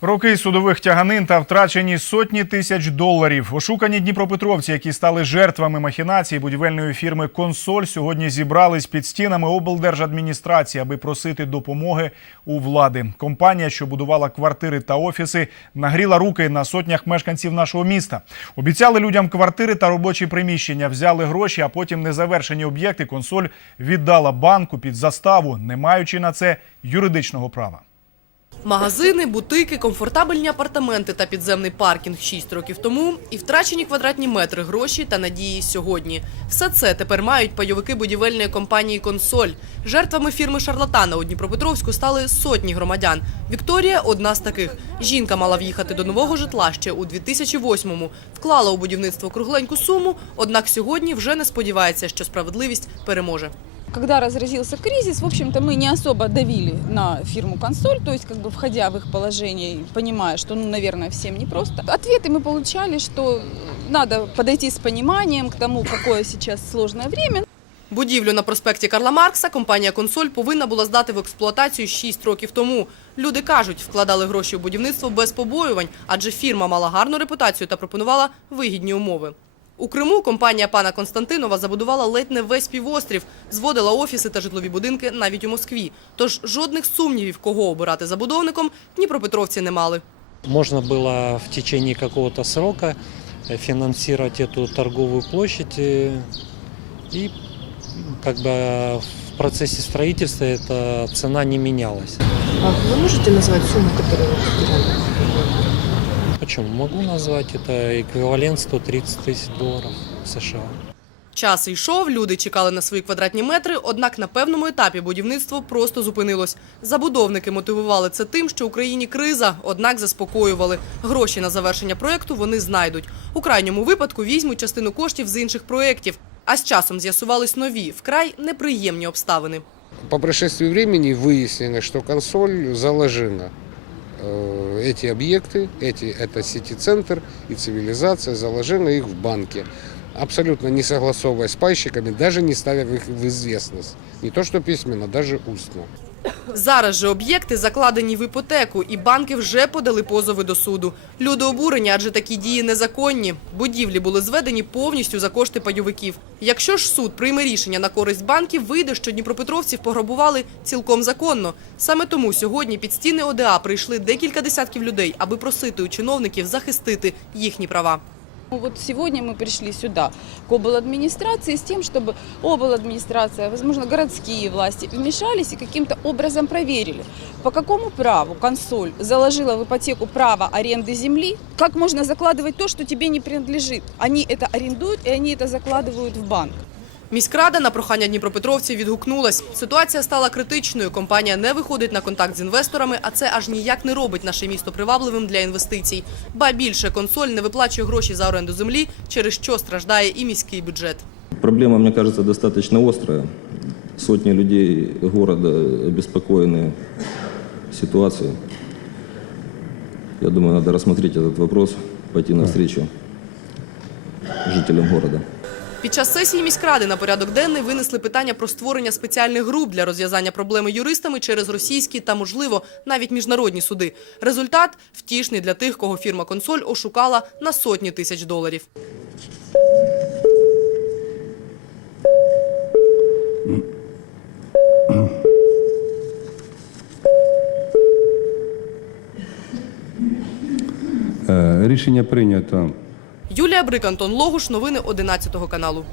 Роки судових тяганин та втрачені сотні тисяч доларів. Ошукані дніпропетровці, які стали жертвами махінації будівельної фірми Консоль, сьогодні зібрались під стінами облдержадміністрації, аби просити допомоги у влади. Компанія, що будувала квартири та офіси, нагріла руки на сотнях мешканців нашого міста. Обіцяли людям квартири та робочі приміщення, взяли гроші, а потім незавершені об'єкти консоль віддала банку під заставу, не маючи на це юридичного права. Магазини, бутики, комфортабельні апартаменти та підземний паркінг 6 років тому і втрачені квадратні метри, гроші та надії сьогодні. Все це тепер мають пайовики будівельної компанії «Консоль». Жертвами фірми «Шарлатана» у Дніпропетровську стали сотні громадян. Вікторія – одна з таких. Жінка мала в'їхати до нового житла ще у 2008-му. Вклала у будівництво кругленьку суму, однак сьогодні вже не сподівається, що справедливість переможе. Когда разразился кризис, в общем-то, мы не особо давили на фирму «Консоль», то есть, как бы, входя в их положение, понимая, что, ну, наверное, всем непросто. Ответы мы получали, что надо подойти с пониманием к тому, какое сейчас сложное время. Будівлю на проспекті Карла Маркса компанія «Консоль» повинна була здати в експлуатацію 6 років тому. Люди кажуть, вкладали гроші у будівництво без побоювань, адже фірма мала гарну репутацію та пропонувала вигідні умови. У Криму компанія пана Константинова забудувала ледь не весь півострів, зводила офіси та житлові будинки навіть у Москві. Тож жодних сумнівів, кого обирати забудовником, дніпропетровці не мали. Можно было в течение какого-то срока э, финансировать эту торговую площадь э, и как бы в процессе строительства эта цена не менялась. А вы можете назвать сумму, которую вы потеряли? Почему? Могу назвать это эквивалент 130 тысяч долларов США. Час йшов, люди чекали на свої квадратні метри, однак на певному етапі будівництво просто зупинилось. Забудовники мотивували це тим, що в Україні криза, однак заспокоювали. Гроші на завершення проєкту вони знайдуть. У крайньому випадку візьмуть частину коштів з інших проєктів. А з часом з'ясувались нові, вкрай неприємні обставини. По прошествии времени выяснено, что консоль заложена. Э, Эти объекты, эти, это сити-центр и цивилизация, заложена их в банке. Абсолютно не согласовывая с пайщиками, даже не ставя их в известность. Не то что письменно, даже устно. Зараз же об'єкти закладені в іпотеку, і банки вже подали позови до суду. Люди обурені, адже такі дії незаконні. Будівлі були зведені повністю за кошти пайовиків. Якщо ж суд прийме рішення на користь банків, вийде, що дніпропетровців пограбували цілком законно. Саме тому сьогодні під стіни ОДА прийшли декілька десятків людей, аби просити у чиновників захистити їхні права. Ну, Вот сегодня мы пришли сюда, к обладминистрации, с тем, чтобы обладминистрация, возможно, городские власти вмешались и каким-то образом проверили, по какому праву консоль заложила в ипотеку право аренды земли, как можно закладывать то, что тебе не принадлежит. Они это арендуют и они это закладывают в банк. Міськрада на прохання дніпропетровців відгукнулась. Ситуація стала критичною. Компанія не виходить на контакт з інвесторами, а це аж ніяк не робить наше місто привабливим для інвестицій. Ба більше консоль не виплачує гроші за оренду землі, через що страждає і міський бюджет. Проблема, мне кажется, достаточно острая. Сотни людей города обеспокоены ситуацией. Я думаю, надо рассмотреть этот вопрос, пойти навстречу жителям города. Під час сесії міськради на порядок денний винесли питання про створення спеціальних груп для розв'язання проблеми юристами через російські та, можливо, навіть міжнародні суди. Результат втішний для тих, кого фірма «Консоль» ошукала на сотні тисяч доларів. Е, Рішення прийнято. Юлія Брик, Антон Логуш. Новини 11 каналу.